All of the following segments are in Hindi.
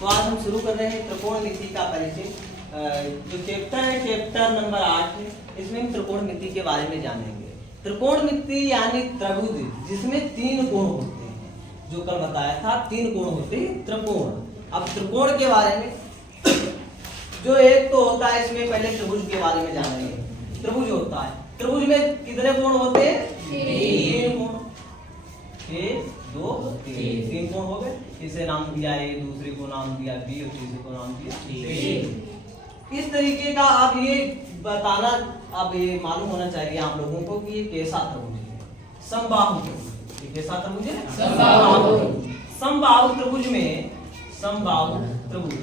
तो आज हम शुरू कर रहे हैं त्रिकोणमिति का परिचय। जो चैप्टर है चैप्टर नंबर 8 है, इसमें हम त्रिकोणमिति के बारे में जानेंगे। त्रिकोणमिति यानी त्रिभुज जिसमें 3 कोण होते हैं, जो कल बताया था 3 कोण होते हैं त्रिकोण। अब त्रिकोण के बारे में जो एक तो होता है, इसमें पहले त्रिभुज के बारे में जानेंगे। त्रिभुज होता है, त्रिभुज में कितने कोण होते हैं? 3 कोण। 1 2 3 कोण हो गए। इसे नाम दिया ए, दूसरे को नाम दिया बी और तीसरे को नाम दिया सी। इस तरीके का आप ये बताना, अब ये मालूम होना चाहिए आप लोगों को कि ये कैसा त्रिभुज है। समबाहु त्रिभुज। ये कैसा त्रिभुज है? समबाहु। समबाहु त्रिभुज में समबाहु त्रिभुज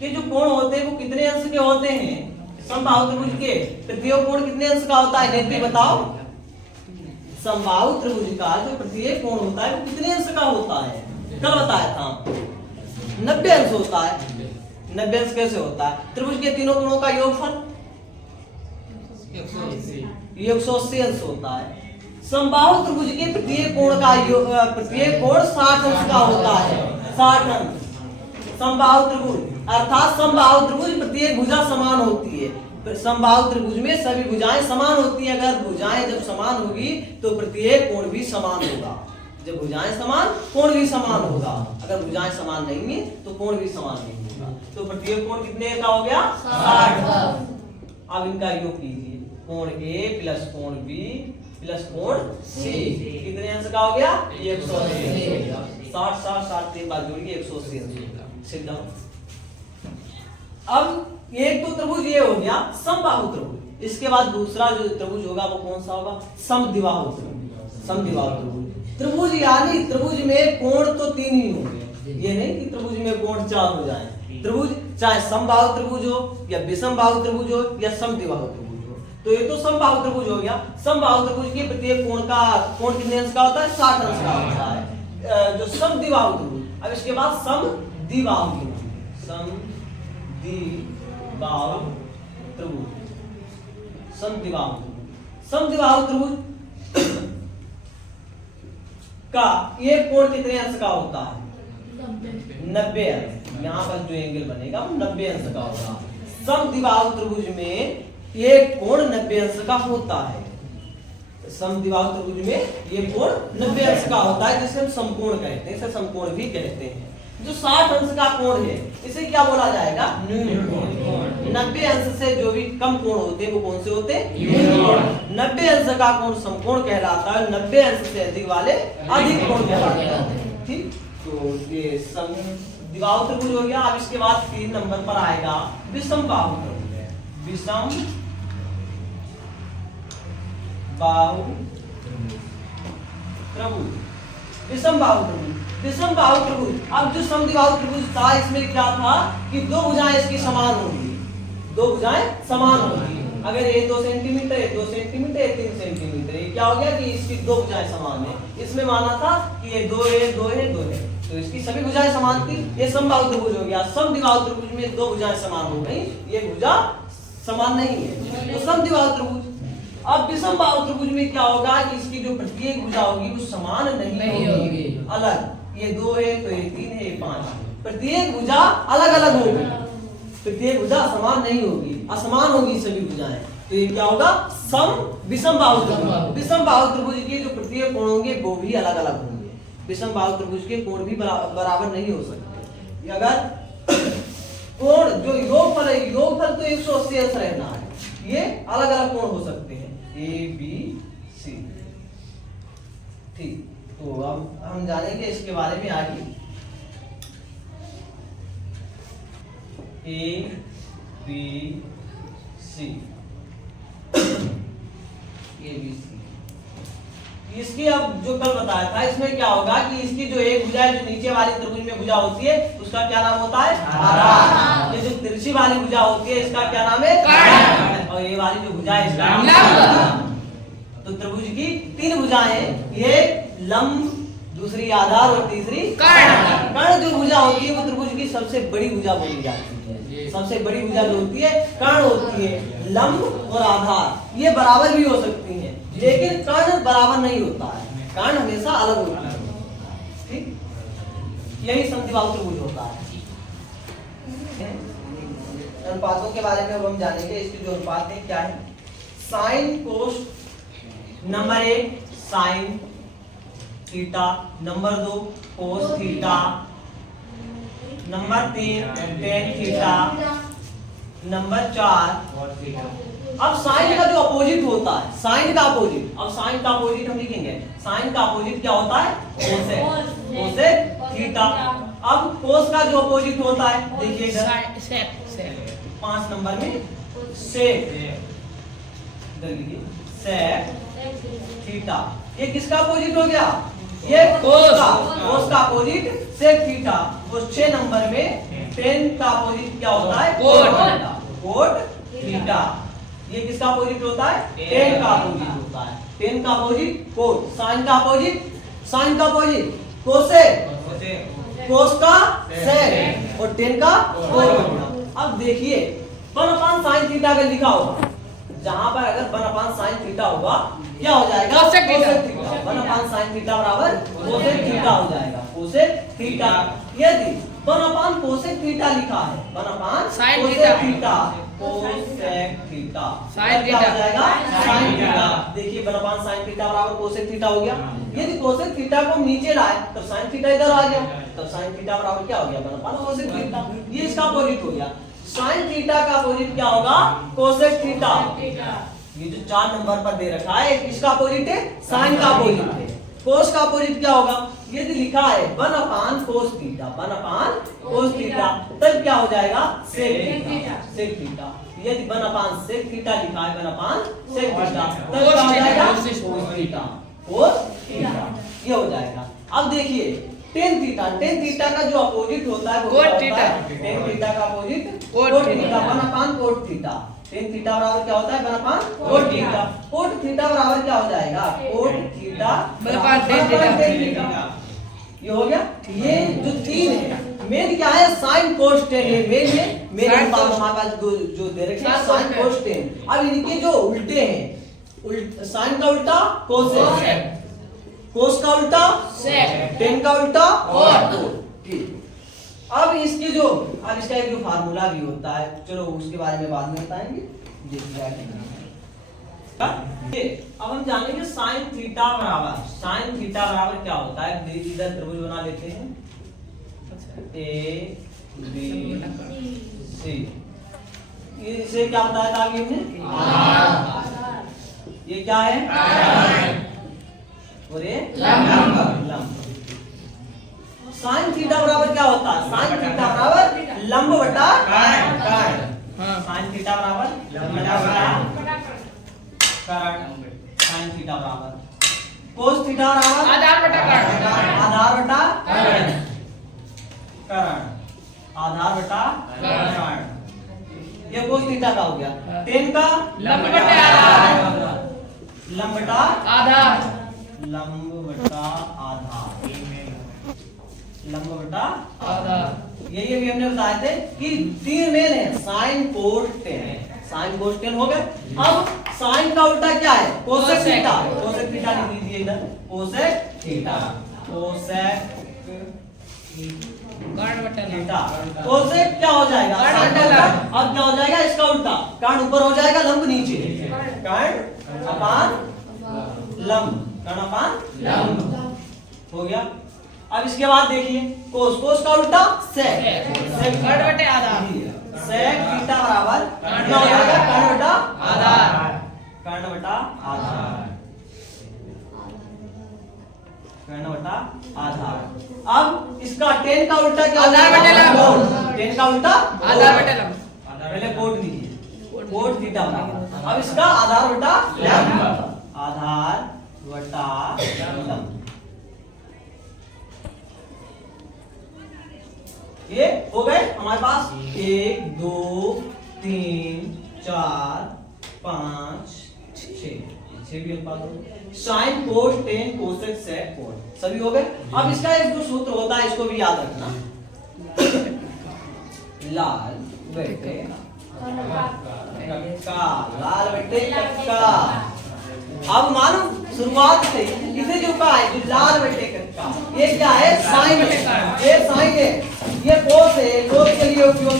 के जो कोण होते हैं वो कितने अंश के होते हैं? समबाहु त्रिभुज के प्रत्येक कोण कितने अंश का होता है? नेत्री बताओ। समबाहु त्रिभुज का जो प्रत्येक कोण होता है वो कितने अंश का होता है? कल बताया था 90 अंश होता है। 90 अंश कैसे होता है? त्रिभुज के तीनों कोणों का योगफल 180 अंश होता है। समबाहु त्रिभुज के प्रत्येक कोण का प्रत्येक कोण 60 अंश का होता है। 60 अंश। समबाहु त्रिभुज अर्थात समबाहु त्रिभुज प्रत्येक भुजा समान होती है। समबाहु त्रिभुज में सभी भुजाएं समान होती हैं। अगर भुजाएं जब समान होगी तो प्रत्येक कोण भी समान होगा। जब भुजाएं समान, कोण भी समान होगा। अगर भुजाएं समान नहीं है तो कोण भी समान नहीं होगा। तो प्रत्येक कोण कितने का हो गया? 60। अब इनका योग कीजिए। कोण ए प्लस कोण बी प्लस कोण सी कितने अंश का हो गया? 180। 60 60 60 के बाद जोड़िए 180 अंश। सिद्ध। अब एक तो त्रिभुज ये हो गया समबाहु त्रिभुज। इसके बाद दूसरा जो त्रिभुज होगा वो कौन सा होगा? समद्विबाहु त्रिभुज। समद्विबाहु त्रिभुज। त्रिभुज यानी त्रिभुज में कोण तो 3 ही होंगे। ये नहीं कि त्रिभुज में कोण 4 हो जाए। त्रिभुज चाहे समबाहु त्रिभुज हो या विषमबाहु त्रिभुज हो या समद्विबाहु त्रिभुज हो। तो ये तो समबाहु त्रिभुज हो गया। समबाहु त्रिभुज के प्रत्येक कोण कितने अंश का होता है? 60 अंश का होता है। जो समद्विबाहु त्रिभुज। अब इसके बाद समद्विबाहु त्रिभुज। समद्विबाहु त्रिभुज। समद्विबाहु त्रिभुज। समद्विबाहु त्रिभुज का एक कोण कितने अंश का होता है? 90 अंश। यहाँ पर जो एंगल बनेगा वो 90 अंश का होगा। समद्विबाहु त्रिभुज में एक कोण 90 अंश का होता है। समद्विबाहु त्रिभुज में ये कोण 90 अंश का होता है, जिसे हम समकोण कहते हैं। इसे समकोण भी कहते हैं। जो 60 अंश का कोण है इसे क्या बोला जाएगा? न्यून कोण। 90 अंश से जो भी कम कोण होते हैं वो कौन से होते हैं? न्यून कोण। 90 अंश का कोण समकोण कहलाता है। 90 अंश से अधिक वाले अधिक कोण कहलाते हैं। ठीक। तो ये समद्विबाहु त्रिभुज हो गया। अब इसके बाद 3 नंबर पर आएगा विषमबाहु त्रिभुज। विषमबाहु त्रिभुज। विषमबाहु त्रिभुज। विषमबाहु त्रिभुज। अब जो समद्विबाहु त्रिभुज था इसमें क्या था कि 2 भुजाएं इसकी समान होंगी। 2 भुजाएं समान होंगी। अगर ये 2 सेंटीमीटर है, 2 सेंटीमीटर है, 3 सेंटीमीटर, ये क्या हो गया कि इसकी 2 भुजाएं समान है। इसमें माना था कि ये 2 है 2 है 2 है, तो इसकी सभी भुजाएं समान थी। ये समबाहु त्रिभुज हो गया। समद्विबाहु त्रिभुज में 2 भुजाएं समान हो गई, ये भुजा समान नहीं है, तो समद्विबाहु त्रिभुज। अब विषमबाहु त्रिभुज में क्या होगा कि इसकी जो प्रत्येक भुजा होगी वो समान नहीं होगी, अलग। ये 2 है तो ये 3 है, ये 5 है। प्रत्येक भुजा अलग अलग होगी। प्रत्येक भुजा समान नहीं होगी, असमान होगी सभी भुजाएं। तो ये क्या होगा? विषमबाहु त्रिभुज। विषमबाहु त्रिभुज के जो प्रत्येक कोण होंगे वो भी अलग अलग होंगे। विषमबाहु त्रिभुज के कोण भी बराबर नहीं हो सकते। अगर कोण जो योगफल है, योगफल तो 180 अंश रहना है। ये अलग अलग कोण हो सकते हैं, ए बी सी। ठीक। तो अब हम जानेंगे इसके बारे में आगे। A B C, A B C. इसकी अब जो कल बताया था इसमें क्या होगा कि इसकी जो एक भुजा है, जो नीचे वाली त्रिभुज में भुजा होती है उसका क्या नाम होता है? आधार। ये जो तिरछी वाली भुजा होती है इसका क्या नाम है? कर्ण। और ये वाली जो भुजा है इसका नाम। तो त्रिभुज की 3 भुजाएं, एक लंब, दूसरी आधार और तीसरी कर्ण। कर्ण जो भुजा होती है वो त्रिभुज की सबसे बड़ी भुजा बोली जाती है। सबसे बड़ी भुजा जो होती है कर्ण होती है। लंब और आधार ये बराबर भी हो सकती हैं, लेकिन कर्ण बराबर नहीं होता है। कर्ण हमेशा अलग होता है। ठीक। यही समद्विबाहु त्रिभुज होता है। अनुपातों के बारे में अब हम जानेंगे। इसके जो अनुपात है क्या है। Sine cos number 1 sine theta, number 2 cos theta, number 3 tan theta, number 4 अब साइन का जो अपोजिट होता है, साइन का अपोजिट, अब साइन का अपोजिट हम लिखेंगे। साइन का अपोजिट क्या होता है? Cosec, cosec theta. अब कोस का जो अपोजिट होता है देखिए इधर सेक 5 नंबर में सेक, इधर लिखिए सेक थीटा। ये किसका अपोजिट हो गया? ये कोस का अपोजिट सेक थीटा। और 6 नंबर में टेन का अपोजिट क्या होता है? Cot theta. ये किसका अपोजिट होता है? टेन का अपोजिट होता है। टेन का अपोजिट कोट, साइन का अपोजिट, साइन का अपोजिट कोसेक, कोस का सेक और टेन का कोट। अब देखिए 1 साइन थीटा अगर लिखा होगा, जहां पर अगर 1 साइन थीटा होगा क्या हो जाएगा? Cosec theta. 1 साइन थीटा बराबर कोसेक थीटा हो जाएगा, कोसेक थीटा। यदि 1 कोसेक थीटा लिखा है, 1 sine cosec theta, cosec theta sine क्या हो थीटा। जाएगा? Sine theta. देखिए 1 साइन थीटा बराबर कोसेक थीटा हो गया। यदि कोसेक थीटा को नीचे लाए तो साइन थीटा इधर आ गया, तब साइन थीटा बराबर क्या हो गया? 1 कोसेक थीटा। ये इसका अपोजिट हो गया। साइन थीटा का अपोजिट क्या होगा? Cosec theta. ये जो 4 नंबर पर दे रखा है किसका अपोजिट है? साइन का अपोजिट है। कोस का अपोजिट क्या होगा? यदि लिखा है 1 कोस थीटा, 1 कोस थीटा, तब क्या हो जाएगा? Sec theta, sec theta. यदि 1 सेक थीटा लिखा है, 1 सेक थीटा, तब क्या हो जाएगा? Cos theta, cos theta. ये हो जाएगा। अब देखिए टेन थीटा, टेन थीटा का जो अपोजिट होता है वो कोट थीटा। टेन थीटा का opposite cot cot theta. Theta, 1 cot theta. Tan theta बराबर क्या होता है? 1 कोट थीटा। कोट थीटा बराबर क्या हो जाएगा? कोट थीटा बराबर टेन थीटा। ये हो गया। ये जो 3 है मेन क्या है? साइन कोस टेन है मेन में। मेन अनुपात हमारे पास जो दे रखे हैं साइन कोस टेन। अब इनके जो उल्टे हैं, साइन का उल्टा कोसेक, कोस का उल्टा सेक, टेन का उल्टा कोट। ठीक। अब इसकी जो इसका एक जो फार्मूला भी होता है, चलो उसके बारे में बाद में बताएंगे। अब हम जानेंगे साइन थीटा बराबर, साइन थीटा बराबर क्या होता है। इधर त्रिभुज बना लेते हैं ए बी सी। इसे क्या बताया था अभी हमने? ये क्या है? और ये लंब। साइन थीटा बराबर क्या होता है? साइन थीटा बराबर लंब बटा कर्ण। साइन थीटा बराबर लंब बटा कर्ण। साइन थीटा बराबर कोस थीटा बराबर आधार बटा कर्ण। आधार बटा कर्ण, आधार बटा कर्ण। ये कोस थीटा का हो गया। टेन का लंब बटा आधार, लंब बटा आधार, लंब बटा आधार, लंब बटा आधार। यही अभी हमने बताए थे कि 3 मेन है, साइन कोस टेन है। साइन कोस टेन हो गए। अब साइन का उल्टा क्या है? Cosec theta. कोसेक थीटा लिख लीजिए इधर, कोसेक थीटा, कोसेक कर्ण बटा थीटा। कोसेक क्या हो जाएगा? कर्ण साइन का बटा उल्टा। लंब। अब क्या हो जाएगा? इसका उल्टा, कर्ण ऊपर हो जाएगा, लंब नीचे। कर्ण अपान लंब, कर्ण अपान लंब हो गया। अब इसके बाद देखिए कोस, कोस का उल्टा सेक, सेक कर्ण बटे आधार। सेक थीटा बराबर क्या हो जाएगा? कर्ण बटा आधार, कर्ण बटा आधार, कर्ण बटा आधार। अब इसका टेन का उल्टा क्या हो आधार जाएगा? बटे लंब। कोण। टेन का उल्टा आधार बटे लंब। पहले कोट लीजिए, कोट थीटा बराबर। अब इसका आधार बटा लंब, आधार बटा लंब। ये हो गए हमारे पास 1 2 3 4 5 6 भी अनुपात हो गए। Sine cos tan cosec sec cot सभी हो गए। अब इसका एक जो सूत्र होता है इसको भी याद रखना, लाल बटे कक्का, लाल बटे कक्का। अब मानो शुरुआत से इसे जो कहा है जो लाल बटे कक्का, ये क्या है? साइन है, ये साइन है, ये कोस है। कोस के लिए उपयोग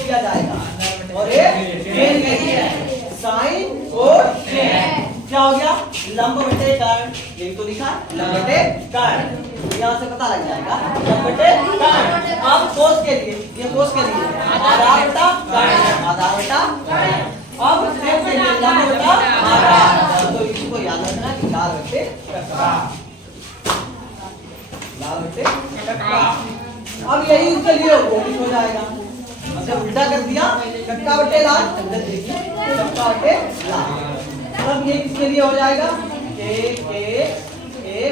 लंब बटे कर्ण, यही तो लिखा है लंब बटे कर्ण, यहाँ से पता लग जाएगा लंब बटे कर्ण। अब कोस के लिए, ये कोस के लिए आधार बटा कर्ण, आधार बटा कर्ण। अब सेक के लिए लंब बटा आधार, तो इसको याद रखना कि लाल बटे कक्का, लाल बटे कक्का। अब यही इसके लिए हो जाएगा, जब उल्टा कर दिया कक्का बटे लाल, देखिए कक्का बटे लाल। अब ये किसके लिए हो जाएगा ए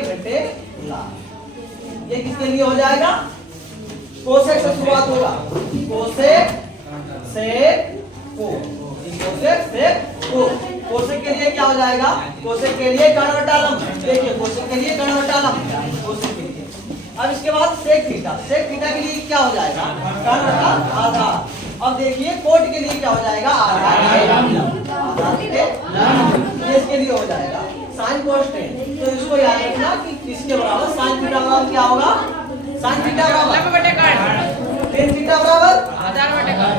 बटे लाल, ये किसके लिए हो जाएगा कोसेक से शुरुआत होगा, कोसेक से को, कोसेक से को। कोसेक के लिए क्या हो जाएगा, कोसेक के लिए कर्ण बटा लंब, देखिए कोसेक के लिए कर्ण बटा लंब, कोसेक के लिए। अब इसके बाद सेक थीटा, सेक थीटा के लिए क्या हो जाएगा कर्ण बटा आधार। अब देखिए कोट के लिए क्या हो जाएगा आधार के लंब, ये इसके लिए हो जाएगा साइन कोसेक। तो इसको याद रखना कि किसके बराबर साइन थीटा बराबर क्या होगा, साइन थीटा बराबर लंब बटे कर्ण, टेन थीटा बराबर आधार बटे कर्ण,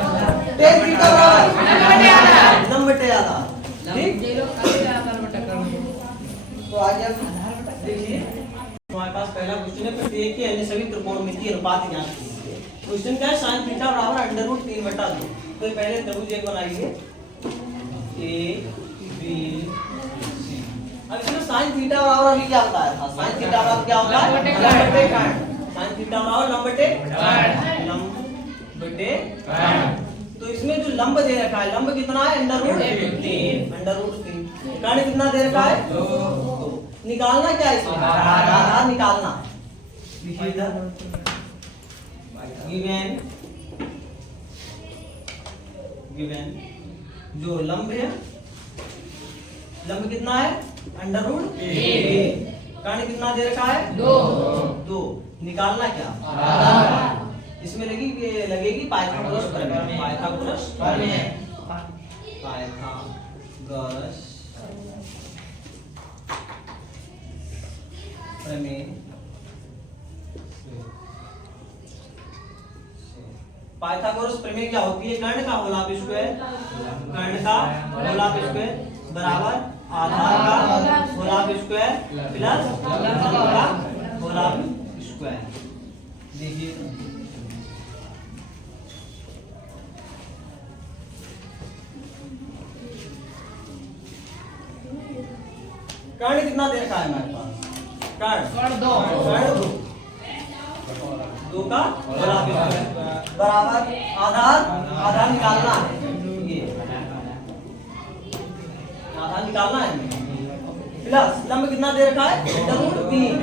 टेन थीटा बराबर लंब बटे आधार, लंब बटे आधार। ठीक, आधार बटे कर्ण। तो आगे देखिए हमारे पास पहला क्वेश्चन है, प्रत्येक के अन्य सभी त्रिकोणमितीय अनुपात ज्ञात कीजिए। क्वेश्चन क्या है, sin थीटा बराबर √3/2। तो पहले त्रिभुज एक बनाइए ए बी सी। अब इसमें sin थीटा बराबर अभी क्या बताया था, sin थीटा बराबर क्या होगा लंब बटे कर्ण, sin थीटा बराबर लंब बटे कर्ण, लंब बटे कर्ण। तो इसमें जो लंब दे रखा है, लंब कितना है √3, √3। कर्ण कितना दे रखा है 2। निकालना क्या है इसमें, आधार निकालना है। लिखिए इधर गिवन जो लंब है, लंब कितना है √3, कर्ण कितना दे रखा है 2। निकालना क्या आधार, इसमें लगेगी पाइथागोरस प्रमेय, पाइथागोरस प्रमेय, पाइथागोरस प्रमेय। पाइथागोरस प्रमेय क्या होती है, कर्ण का होलाप स्क्वायर, कर्ण का होलाप स्क्वायर बराबर आधार का होलाप स्क्वायर प्लस लंब का होलाप स्क्वायर। देखिए कर्ण कितना दे रखा है हमारे पास, कर्ण 2 का बराबर आधार, आधार निकालना है, ये आधार निकालना है प्लस लंब कितना दे रखा है √3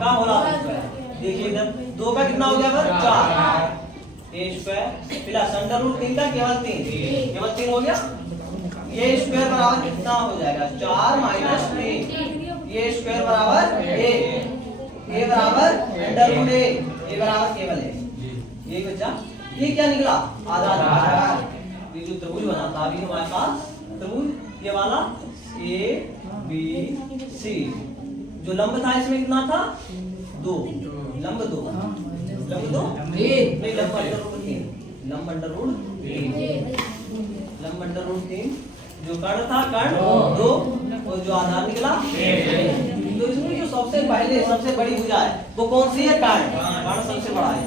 का होलाप स्क्वायर। देखिए इधर 2 का कितना हो गया 4 ए स्क्वायर प्लस √3 का केवल 3 हो गया। ये स्क्वायर बराबर कितना हो जाएगा 4 - 3, ये स्क्वायर बराबर ए बराबर √a, ए बराबर केवल है, ये बच्चा ये क्या निकला आधार। ये जो त्रिभुज बना था अभी हमारे पास त्रिभुज ये वाला ए बी सी, जो लंब था इसमें कितना था 2, लंब 2 नहीं लंब √3, जो कर्ण था कर्ण 2 और जो आधार निकला। तो इसमें जो सबसे पहले सबसे बड़ी भुजा है वो कौन सी है, कर्ण सबसे बड़ा है।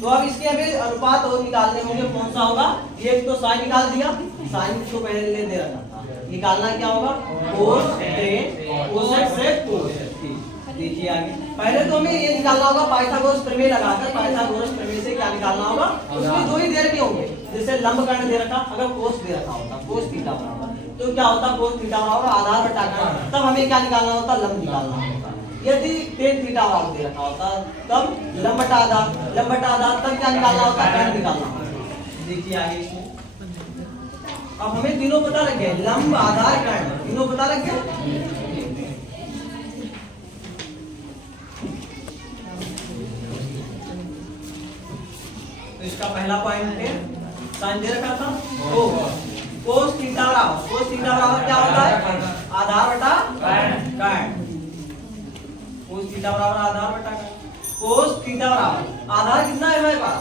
तो अब इसके अभी अनुपात और निकालने होंगे, कौन सा होगा, ये तो साइन निकाल दिया, साइन को पहले ले दे रखा था, निकालना क्या होगा कोस टेन कोसेक सेक कोस। देखिए आगे पहले तो हमें ये निकालना होगा पाइथागोरस प्रमेय लगाकर, पाइथागोरस प्रमेय से क्या निकालना होगा, उसमें 2 ही दे रखे होंगे, जैसे लंब कर्ण दे रखा, अगर कोस दे रखा होता कोस थीटा बराबर, तो क्या होता कोस थीटा बराबर आधार बटा कर्ण, तब हमें क्या निकालना होता लंब निकालना होता। यदि टेन थीटा बराबर दे रखा होता तब लंब बटा आधार, लंब बटा आधार तब क्या निकालना होता कर्ण निकालना होता। देखिए आगे इसमें अब हमें तीनों पता लग गए, लंब आधार कर्ण तीनों पता लग गए। इसका पहला पॉइंट है साइन दे रखा था कोस थीटा बराबर क्या होता है आधार बटा कर्ण, कोस थीटा बराबर आधार बटा कर्ण, कोस थीटा बराबर आधार कितना है हमारे पास,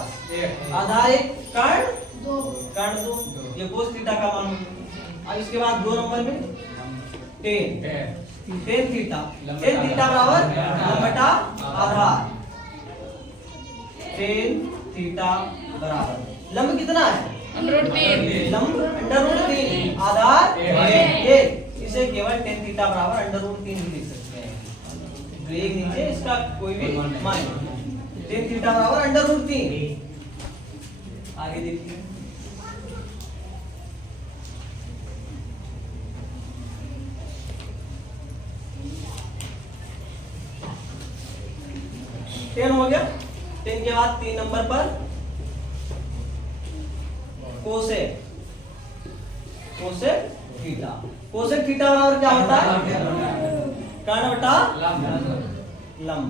आधार एक कर्ण 2, ये कोस थीटा का मान। अब इसके बाद 2 नंबर में टेन थीटा बराबर लंब बटा आधार। टेन थीटा बराबर लंब कितना है? √3 लंब √3 आधार 1। इसे केवल टेन थीटा बराबर √3 भी लिख सकते हैं। तो एक नीचे इसका कोई भी मान टेन थीटा बराबर √3। आगे देखिए टेन हो गया। 10 के बाद 3 नंबर पर कोसेक थीटा। कोसेक थीटा बराबर क्या होता है? कर्ण बटा लंब।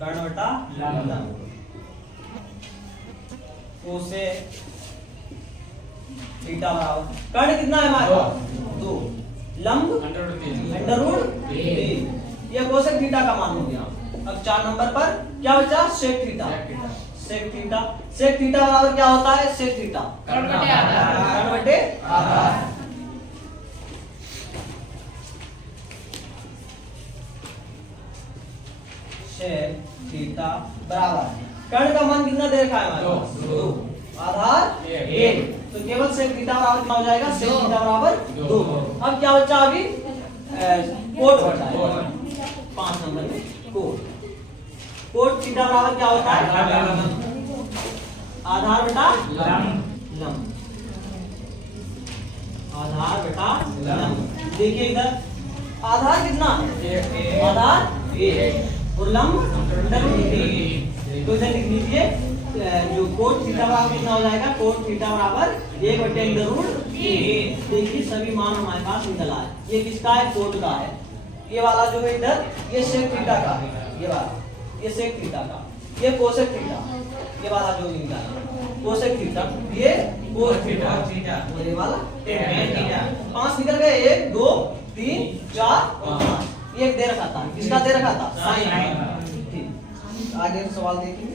कर्ण बटा लंब। कोसेक थीटा बराबर कर्ण कितना है हमारे पास? 2 लंब √3। ये कोसेक थीटा का मान हो गया। अब 4 नंबर पर क्या बचा? सेक थीटा बराबर क्या होता है? सेक थीटा कर्ण बटे आधार। कर्ण बटे आधार। सेक थीटा बराबर कर्ण का मान कितना दे रखा है हमारे पास? 2 आधार 1। तो केवल सेक थीटा बराबर कितना हो जाएगा? सेक थीटा बराबर 2। अब क्या बचा? अभी कोट बचा है 5 नंबर में। कोट थीटा बराबर क्या होता है? आधार बटा लंब। आधार बटा लंब। देखिए इधर आधार कितना है? आधार 1 और लंब √3। तो इधर लिख लीजिए जो कोट थीटा बराबर कितना हो जाएगा? कोट थीटा बराबर 1/√3। देखिए सभी मान हमारे पास निकला है। ये किसका है? कोट का है। ये वाला जो है इधर ये सेक थीटा का है। ये वाला ये सेक थीटा का। ये कोसेक थीटा। ये वाला जो निकाला कोसेक थीटा। ये कोस थीटा। ये वाला टेन थीटा। 5 निकल गए। 1 2 3 4 और 5। एक दे रखा था। किसका दे रखा था? साइन। ठीक। आगे सवाल देखिए।